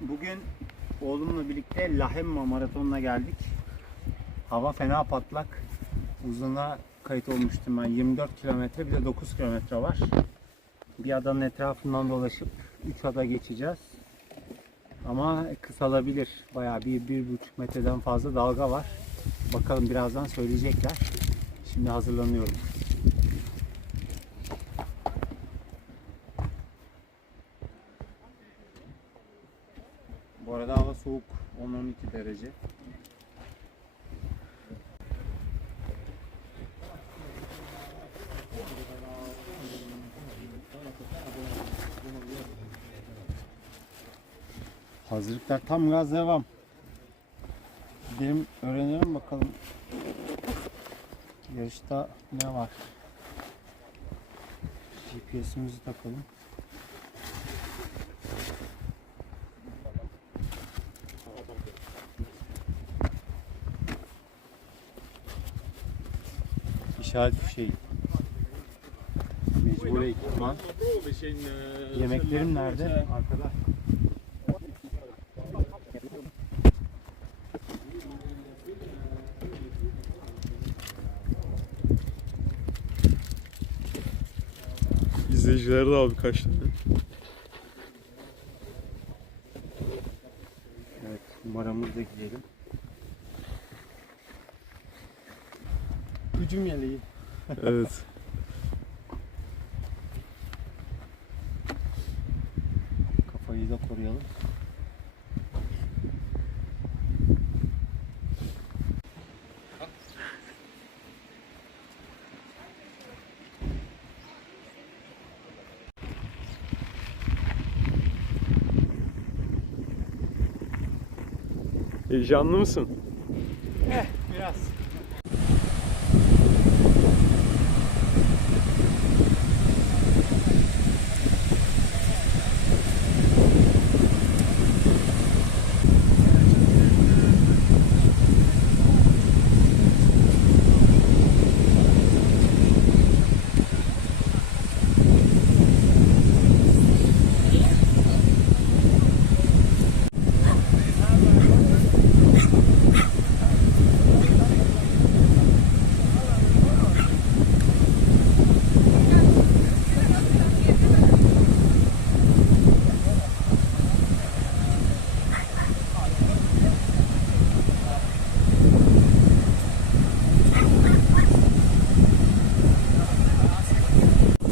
Bugün oğlumla birlikte Lahemma Maratonu'na geldik. Hava fena patlak. Uzuna kayıt olmuştum ben. 24 kilometre bir de 9 kilometre var. Bir adanın etrafından dolaşıp 3 ada geçeceğiz. Ama kısalabilir. Bayağı bir, bir buçuk metreden fazla dalga var. Bakalım birazdan söyleyecekler. Şimdi hazırlanıyorum. Bu arada hava soğuk. 10-12 derece. Hazırlıklar tam gaz devam. Gidelim öğrenelim bakalım. Yarışta ne var? GPS'imizi takalım. İşaret fişeği. Mecburi ekipman. Yemeklerim nerede? Arkada. İzleyiciler de abi kaç tane. Evet, numaramızda gidelim. Hücum yeleği. Evet. Kafayı da koruyalım. Heyecanlı mısın? Eh, biraz.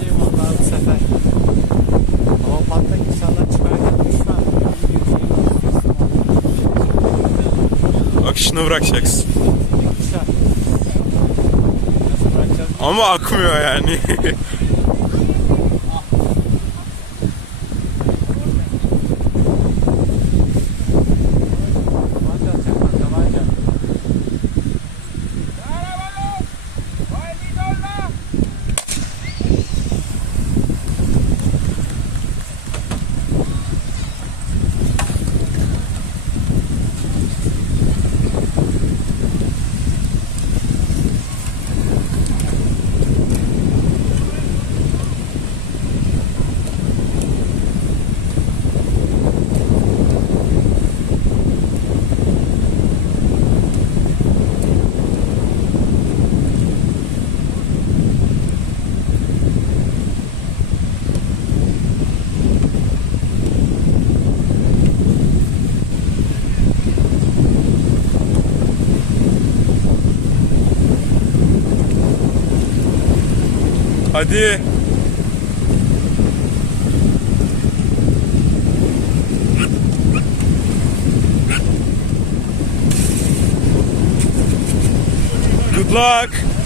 Eyvallah bu sefer. Hava patlak inşallah çıkarken düşmem. Akışını bırakacaksın. Ama akmıyor yani. Hadi. Good luck.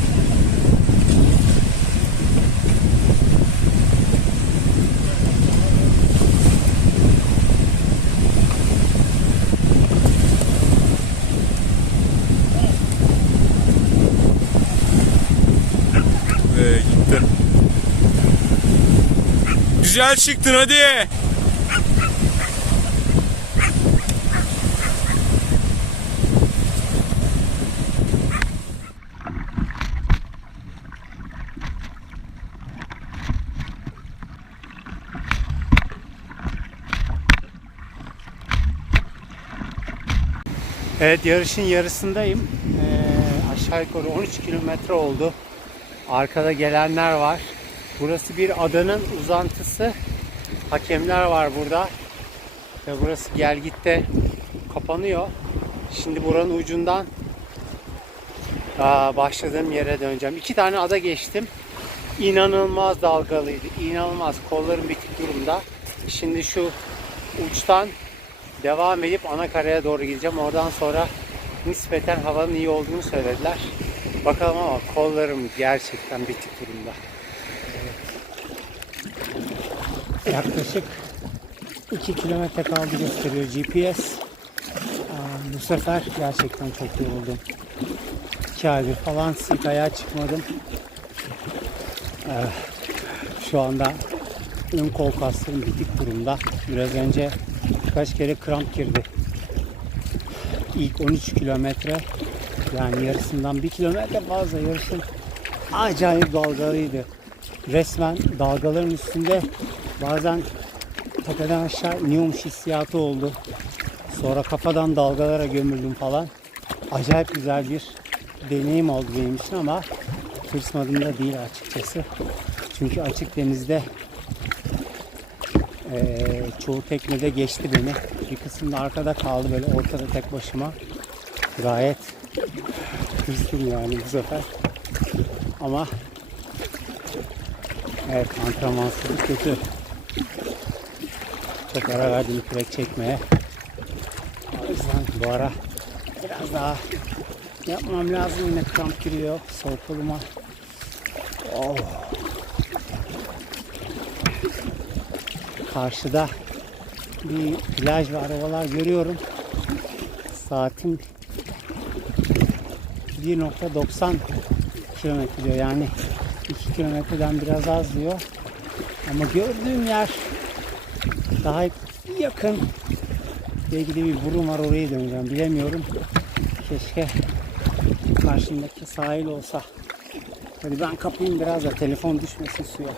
Güzel çıktın hadi. Evet yarışın yarısındayım. Ee, aşağı yukarı 13 kilometre oldu. Arkada gelenler var. Burası bir adanın uzantısı. Hakemler var burada. Ve burası gelgitte kapanıyor. Şimdi buranın ucundan başladığım yere döneceğim. İki tane ada geçtim. İnanılmaz dalgalıydı. İnanılmaz. Kollarım bitik durumda. Şimdi şu uçtan devam edip anakaraya doğru gideceğim. Oradan sonra nispeten havanın iyi olduğunu söylediler. Bakalım ama kollarım gerçekten bitik durumda. Yaklaşık 2 kilometre kaldı gösteriyor GPS. Aa, bu sefer gerçekten çok yoruldum. 2 aydır falan sık ayağa çıkmadım. Ee, şu anda ön kol kaslarım bitik durumda. Biraz önce birkaç kere kramp girdi. İlk 13 kilometre yani yarısından bir kilometre fazla yarışın acayip dalgalıydı. Resmen dalgaların üstünde bazen tepeden aşağı iniyormuş hissiyatı oldu. Sonra kafadan dalgalara gömüldüm falan. Acayip güzel bir deneyim oldu benim için ama tırsmadım da değil açıkçası. Çünkü açık denizde eee, çoğu teknede geçti beni. Bir kısım da arkada kaldı böyle ortada tek başıma. Gayet tırstım yani bu sefer. Ama evet antrenmansızlık kötü. Çok ara verdim kürek çekmeye. O yüzden bu ara biraz daha yapmam lazım. Yine kramp giriyor sol koluma. Oh. Karşıda bir plaj ve arabalar görüyorum. Saatim 1.90 kilometre diyor. Yani 2 kilometreden biraz az diyor. Ama gördüğüm yer daha yakın. Belki de bir burun var oraya döneceğim. Bilemiyorum. Keşke karşımdaki sahil olsa. Hadi ben kapayım biraz da telefon düşmesin suya.